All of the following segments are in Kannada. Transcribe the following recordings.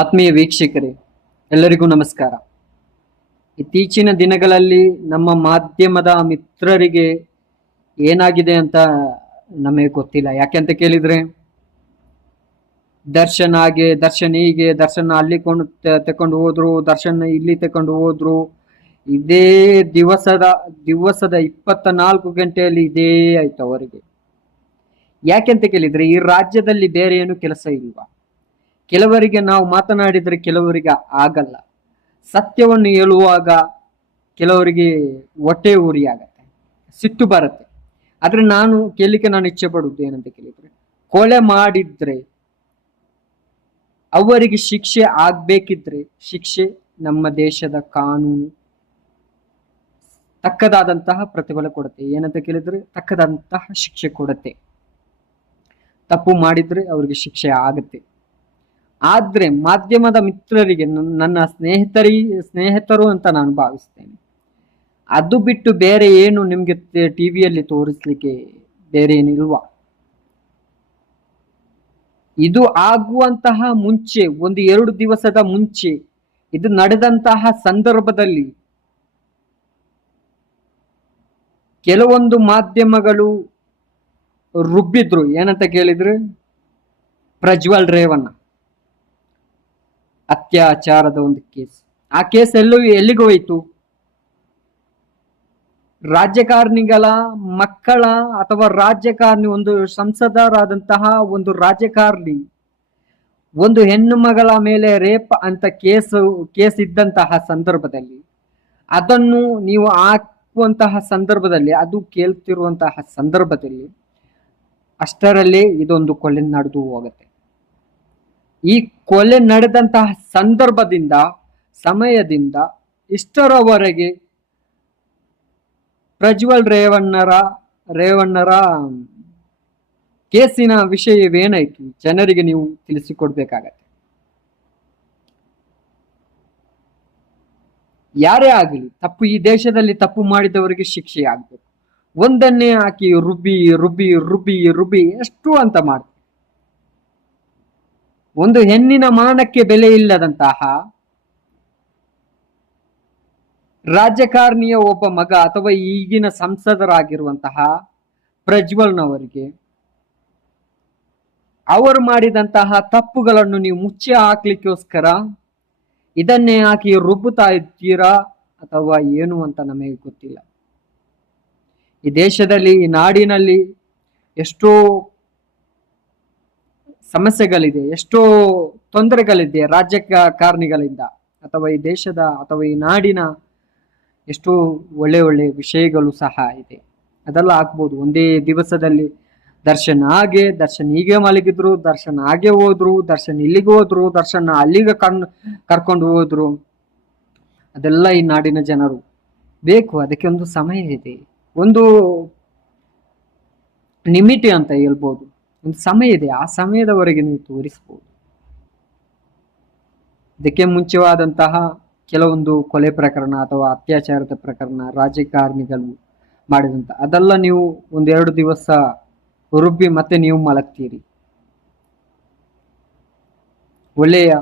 ಆತ್ಮೀಯ ವೀಕ್ಷಕರೇ, ಎಲ್ಲರಿಗೂ ನಮಸ್ಕಾರ. ಇತ್ತೀಚಿನ ದಿನಗಳಲ್ಲಿ ನಮ್ಮ ಮಾಧ್ಯಮದ ಮಿತ್ರರಿಗೆ ಏನಾಗಿದೆ ಅಂತ ನಮಗೆ ಗೊತ್ತಿಲ್ಲ. ಯಾಕೆ ಅಂತ ಕೇಳಿದ್ರೆ, ದರ್ಶನ್ ಹಾಗೆ, ದರ್ಶನ್ ಹೀಗೆ, ದರ್ಶನ ಅಲ್ಲಿ ಕೊಂಡು ತಕೊಂಡು ಹೋದ್ರು, ದರ್ಶನ ಇಲ್ಲಿ ತಕೊಂಡು ಹೋದ್ರು, ಇದೇ ದಿವಸದ ದಿವಸದ ಇಪ್ಪತ್ತ ನಾಲ್ಕು ಗಂಟೆಯಲ್ಲಿ ಇದೇ ಆಯ್ತು ಅವರಿಗೆ. ಯಾಕೆ ಅಂತ ಕೇಳಿದ್ರೆ, ಈ ರಾಜ್ಯದಲ್ಲಿ ಬೇರೆ ಏನು ಕೆಲಸ ಇಲ್ವಾ? ಕೆಲವರಿಗೆ ನಾವು ಮಾತನಾಡಿದರೆ ಕೆಲವರಿಗೆ ಆಗಲ್ಲ. ಸತ್ಯವನ್ನು ಹೇಳುವಾಗ ಕೆಲವರಿಗೆ ಹೊಟ್ಟೆ ಉರಿ ಆಗತ್ತೆ ಸಿಟ್ಟು ಬರುತ್ತೆ. ಆದರೆ ನಾನು ಕೇಳಲಿಕ್ಕೆ ನಾನು ಇಚ್ಛೆ ಪಡುವುದು ಏನಂತ ಕೇಳಿದರೆ, ಕೊಲೆ ಮಾಡಿದ್ರೆ, ಅವರಿಗೆ ಶಿಕ್ಷೆ ಆಗ್ಬೇಕಿದ್ರೆ ಶಿಕ್ಷೆ ನಮ್ಮ ದೇಶದ ಕಾನೂನು ತಕ್ಕದಾದಂತಹ ಪ್ರತಿಫಲ ಕೊಡುತ್ತೆ. ಏನಂತ ಕೇಳಿದ್ರೆ ತಕ್ಕದಂತಹ ಶಿಕ್ಷೆ ಕೊಡುತ್ತೆ. ತಪ್ಪು ಮಾಡಿದ್ರೆ ಅವರಿಗೆ ಶಿಕ್ಷೆ ಆಗುತ್ತೆ. ಆದ್ರೆ ಮಾಧ್ಯಮದ ಮಿತ್ರರಿಗೆ ನನ್- ನನ್ನ ಸ್ನೇಹಿತರಿ, ಸ್ನೇಹಿತರು ಅಂತ ನಾನು ಭಾವಿಸ್ತೇನೆ. ಅದು ಬಿಟ್ಟು ಬೇರೆ ಏನು ನಿಮ್ಗೆ ಟಿವಿಯಲ್ಲಿ ತೋರಿಸ್ಲಿಕ್ಕೆ ಬೇರೆ ಏನಿಲ್ವ? ಇದು ಆಗುವಂತಹ ಮುಂಚೆ, ಒಂದು ಎರಡು ದಿವಸದ ಮುಂಚೆ, ಇದು ನಡೆದಂತಹ ಸಂದರ್ಭದಲ್ಲಿ ಕೆಲವೊಂದು ಮಾಧ್ಯಮಗಳು ರುಬ್ಬಿದ್ರು. ಏನಂತ ಕೇಳಿದ್ರೆ? ಪ್ರಜ್ವಲ್ ರೇವಣ್ಣ. ಅತ್ಯಾಚಾರದ ಒಂದು ಕೇಸ್. ಆ ಕೇಸ್ ಎಲ್ಲೂ ಎಲ್ಲಿಗೆ ಹೋಯಿತು? ರಾಜಕಾರಣಿಗಳ ಮಕ್ಕಳ ಅಥವಾ ರಾಜಕಾರಣಿ ಒಂದು ಸಂಸದರಾದಂತಹ ಒಂದು ರಾಜಕಾರಣಿ ಒಂದು ಹೆಣ್ಣು ಮಗಳ ಮೇಲೆ ರೇಪ್ ಅಂತ ಕೇಸು, ಕೇಸ್ ಇದ್ದಂತಹ ಸಂದರ್ಭದಲ್ಲಿ, ಅದನ್ನು ನೀವು ಹಾಕುವಂತಹ ಸಂದರ್ಭದಲ್ಲಿ, ಅದು ಕೇಳ್ತಿರುವಂತಹ ಸಂದರ್ಭದಲ್ಲಿ, ಅಷ್ಟರಲ್ಲೇ ಇದೊಂದು ಕೊಲೆ ನಡೆದು ಹೋಗುತ್ತೆ ಈ ಕೊಲೆ ನಡೆದಂತಹ ಸಂದರ್ಭದಿಂದ, ಸಮಯದಿಂದ ಇಷ್ಟರವರೆಗೆ ಪ್ರಜ್ವಲ್ ರೇವಣ್ಣರ ರೇವಣ್ಣರ ಕೇಸಿನ ವಿಷಯವೇನಾಯ್ತು? ಜನರಿಗೆ ನೀವು ತಿಳಿಸಿಕೊಡ್ಬೇಕಾಗತ್ತೆ. ಯಾರೇ ಆಗಲಿ, ತಪ್ಪು ಈ ದೇಶದಲ್ಲಿ ತಪ್ಪು ಮಾಡಿದವರಿಗೆ ಶಿಕ್ಷೆ ಆಗ್ಬೇಕು ಒಂದನ್ನೇ ಹಾಕಿ ರುಬ್ಬಿ ರುಬ್ಬಿ ರುಬ್ಬಿ ರುಬ್ಬಿ, ಎಷ್ಟು ಅಂತ ಮಾಡ್ತಾರೆ ಒಂದು ಹೆಣ್ಣಿನ ಮಾನಕ್ಕೆ ಬೆಲೆ ಇಲ್ಲದಂತಹ ರಾಜಕಾರಣಿಯ ಒಬ್ಬ ಮಗ ಅಥವಾ ಈಗಿನ ಸಂಸದರಾಗಿರುವಂತಹ ಪ್ರಜ್ವಲ್ನವರಿಗೆ ಅವರು ಮಾಡಿದಂತಹ ತಪ್ಪುಗಳನ್ನು ನೀವು ಮುಚ್ಚಿ ಹಾಕ್ಲಿಕ್ಕೋಸ್ಕರ ಇದನ್ನೇ ಹಾಕಿ ರುಬ್ಬುತ್ತಾ ಇದ್ದೀರಾ ಅಥವಾ ಏನು ಅಂತ ನಮಗೆ ಗೊತ್ತಿಲ್ಲ. ಈ ದೇಶದಲ್ಲಿ, ಈ ನಾಡಿನಲ್ಲಿ ಎಷ್ಟೋ ಸಮಸ್ಯೆಗಳಿದೆ, ಎಷ್ಟೋ ತೊಂದರೆಗಳಿದೆ ರಾಜಕಾರಣಿಗಳಿಂದ ಅಥವಾ ಈ ದೇಶದ ಅಥವಾ ಈ ನಾಡಿನ ಎಷ್ಟೋ ಒಳ್ಳೆ ಒಳ್ಳೆ ವಿಷಯಗಳು ಸಹ ಇದೆ. ಅದೆಲ್ಲ ಆಗ್ಬೋದು. ಒಂದೇ ದಿವಸದಲ್ಲಿ ದರ್ಶನ್ ಹಾಗೆ, ದರ್ಶನ್ ಹೀಗೆ ಮಲಗಿದ್ರು, ದರ್ಶನ ಹಾಗೆ ಹೋದ್ರು, ದರ್ಶನ್ ಇಲ್ಲಿಗೆ ಹೋದ್ರು, ದರ್ಶನ ಅಲ್ಲಿಗೆ ಕಣ್ ಕರ್ಕೊಂಡು ಹೋದ್ರು. ಅದೆಲ್ಲ ಈ ನಾಡಿನ ಜನರು ಬೇಕು, ಅದಕ್ಕೆ ಒಂದು ಸಮಯ ಇದೆ. ಒಂದು ನಿಮಿಟಿ ಅಂತ ಹೇಳ್ಬೋದು. ಒಂದು ಸಮಯ ಇದೆ, ಆ ಸಮಯದವರೆಗೆ ನೀವು ತೋರಿಸ್ಬೋದು. ಇದಕ್ಕೆ ಮುಂಚೆವಾದಂತಹ ಕೆಲವೊಂದು ಕೊಲೆ ಪ್ರಕರಣ ಅಥವಾ ಅತ್ಯಾಚಾರದ ಪ್ರಕರಣ ರಾಜಕಾರಣಿಗಳು ಮಾಡಿದಂತ, ಅದೆಲ್ಲ ನೀವು ಒಂದೆರಡು ದಿವಸ ರುಬ್ಬಿ ಮತ್ತೆ ನೀವು ಮಲಗ್ತೀರಿ. ಒಳ್ಳೆಯ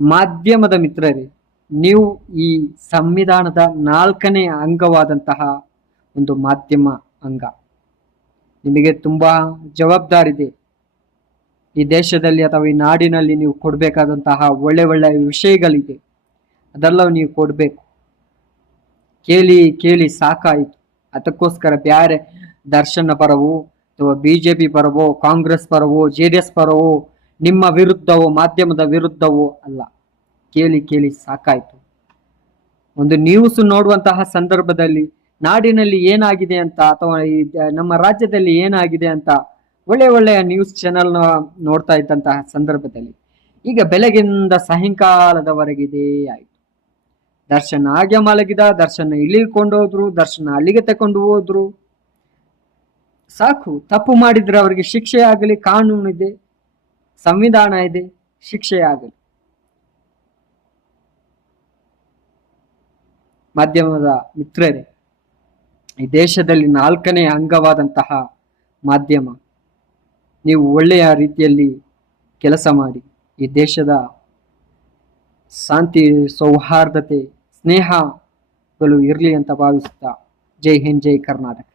ಮಾಧ್ಯಮದ ಮಿತ್ರರೇ, ನೀವು ಈ ಸಂವಿಧಾನದ ನಾಲ್ಕನೇ ಅಂಗವಾದಂತಹ ಒಂದು ಮಾಧ್ಯಮ ಅಂಗ. ನಿಮಗೆ ತುಂಬ ಜವಾಬ್ದಾರಿದೆ. ಈ ದೇಶದಲ್ಲಿ ಅಥವಾ ಈ ನಾಡಿನಲ್ಲಿ ನೀವು ಕೊಡಬೇಕಾದಂತಹ ಒಳ್ಳೆ ಒಳ್ಳೆ ವಿಷಯಗಳಿದೆ. ಅದೆಲ್ಲ ನೀವು ಕೊಡಬೇಕು. ಕೇಳಿ ಕೇಳಿ ಸಾಕಾಯಿತು. ಅದಕ್ಕೋಸ್ಕರ ಬೇರೆ ದರ್ಶನ ಪರವೋ ಅಥವಾ ಬಿ ಜೆ ಪಿ ಪರವೋ, ಕಾಂಗ್ರೆಸ್ ಪರವೋ, ಜೆ ಡಿ ಎಸ್ ಪರವೋ, ನಿಮ್ಮ ವಿರುದ್ಧವೋ, ಮಾಧ್ಯಮದ ವಿರುದ್ಧವೋ ಅಲ್ಲ. ಕೇಳಿ ಕೇಳಿ ಸಾಕಾಯಿತು. ಒಂದು ನ್ಯೂಸ್ ನೋಡುವಂತಹ ಸಂದರ್ಭದಲ್ಲಿ ನಾಡಿನಲ್ಲಿ ಏನಾಗಿದೆ ಅಂತ ಅಥವಾ ನಮ್ಮ ರಾಜ್ಯದಲ್ಲಿ ಏನಾಗಿದೆ ಅಂತ ಒಳ್ಳೆ ಒಳ್ಳೆಯ ನ್ಯೂಸ್ ಚಾನೆಲ್ ನೋಡ್ತಾ ಇದ್ದಂತಹ ಸಂದರ್ಭದಲ್ಲಿ ಈಗ ಬೆಳಗಿನಿಂದ ಸಾಯಂಕಾಲದವರೆಗಿದೇ ಆಯಿತು. ಆಯ್ತು ದರ್ಶನ ಹಾಗೆ ಮಲಗಿದ, ದರ್ಶನ ಇಲ್ಲಿಗೆ ಕೊಂಡೋದ್ರು ದರ್ಶನ ಅಲ್ಲಿಗೆ ತಕೊಂಡು ಹೋದ್ರು. ಸಾಕು, ತಪ್ಪು ಮಾಡಿದ್ರೆ ಅವರಿಗೆ ಶಿಕ್ಷೆ ಆಗಲಿ, ಕಾನೂನು ಇದೆ, ಸಂವಿಧಾನ ಇದೆ, ಶಿಕ್ಷೆ ಆಗಲಿ. ಮಾಧ್ಯಮದ ಮಿತ್ರರೇ ಈ ದೇಶದಲ್ಲಿ ನಾಲ್ಕನೇ ಅಂಗವಾದಂತಹ ಮಾಧ್ಯಮ. ನೀವು ಒಳ್ಳೆಯ ರೀತಿಯಲ್ಲಿ ಕೆಲಸ ಮಾಡಿ, ಈ ದೇಶದ ಶಾಂತಿ, ಸೌಹಾರ್ದತೆ, ಸ್ನೇಹಗಳು ಇರಲಿ ಅಂತ ಭಾವಿಸುತ್ತಾ. ಜೈ ಹಿಂದ್, ಜೈ ಕರ್ನಾಟಕ.